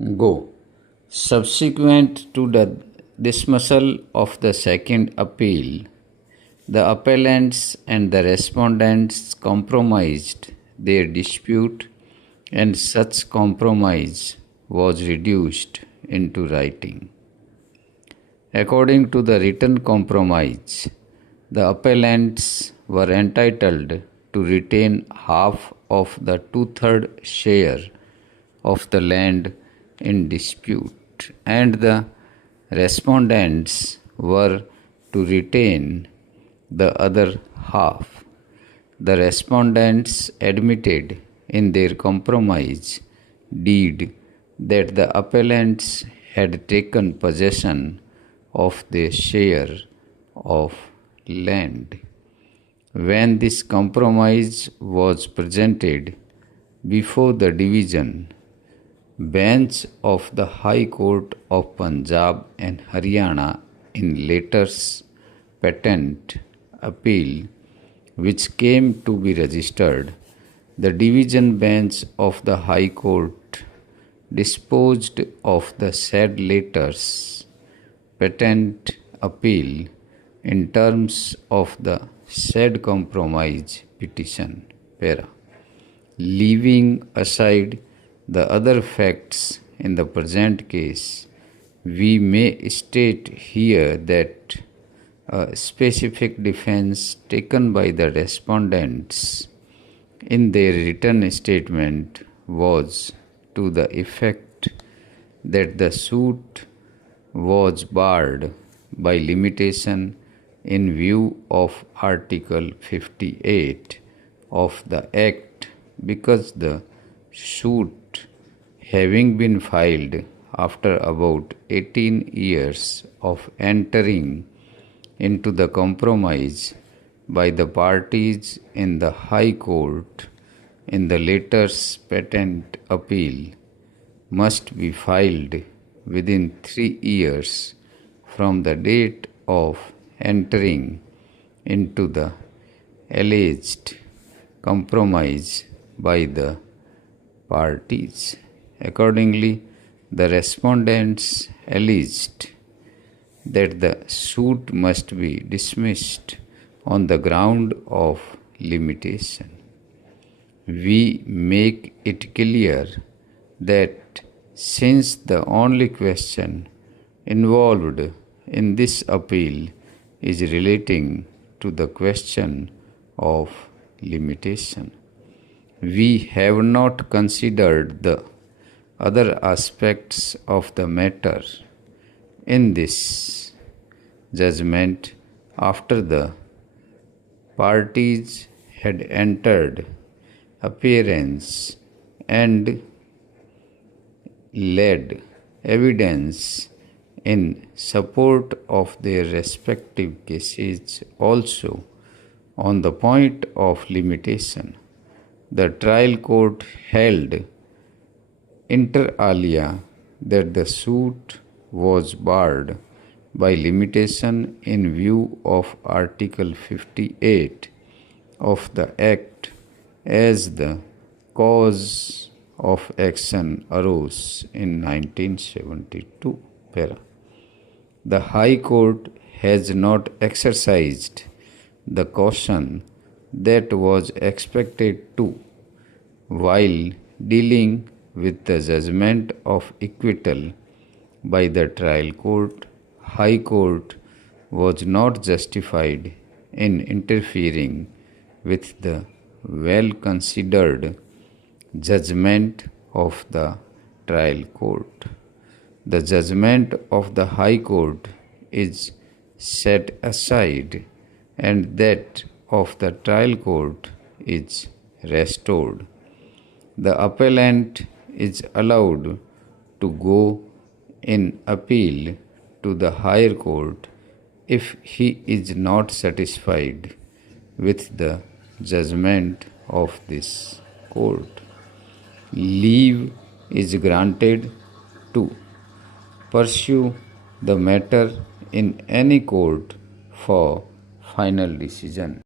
Go. Subsequent to the dismissal of the second appeal, the appellants and the respondents compromised their dispute, and such compromise was reduced into writing. According to the written compromise, the appellants were entitled to retain half of the two-third share of the land in dispute, and the respondents were to retain the other half. The respondents admitted in their compromise deed that the appellants had taken possession of their share of land. When this compromise was presented before the division bench of the High Court of Punjab and Haryana in letters patent appeal, which came to be registered, the division bench of the High Court disposed of the said letters patent appeal in terms of the said compromise petition, leaving aside the other facts in the present case. We may state here that a specific defense taken by the respondents in their written statement was to the effect that the suit was barred by limitation in view of Article 58 of the Act, because the suit, having been filed after about 18 years of entering into the compromise by the parties in the High Court in the letters patent appeal, must be filed within 3 years from the date of entering into the alleged compromise by the parties. Accordingly, the respondents alleged that the suit must be dismissed on the ground of limitation. We make it clear that since the only question involved in this appeal is relating to the question of limitation, we have not considered the other aspects of the matter in this judgment after the parties had entered appearance and laid evidence in support of their respective cases also on the point of limitation. The trial court held inter alia that the suit was barred by limitation in view of Article 58 of the Act, as the cause of action arose in 1972. The High Court has not exercised the caution that was expected to, while dealing with the judgment of acquittal by the trial court. High Court was not justified in interfering with the well-considered judgment of the trial court. The judgment of the High Court is set aside, and that of the trial court is restored. The appellant is allowed to go in appeal to the higher court if he is not satisfied with the judgment of this court. Leave is granted to pursue the matter in any court for final decision.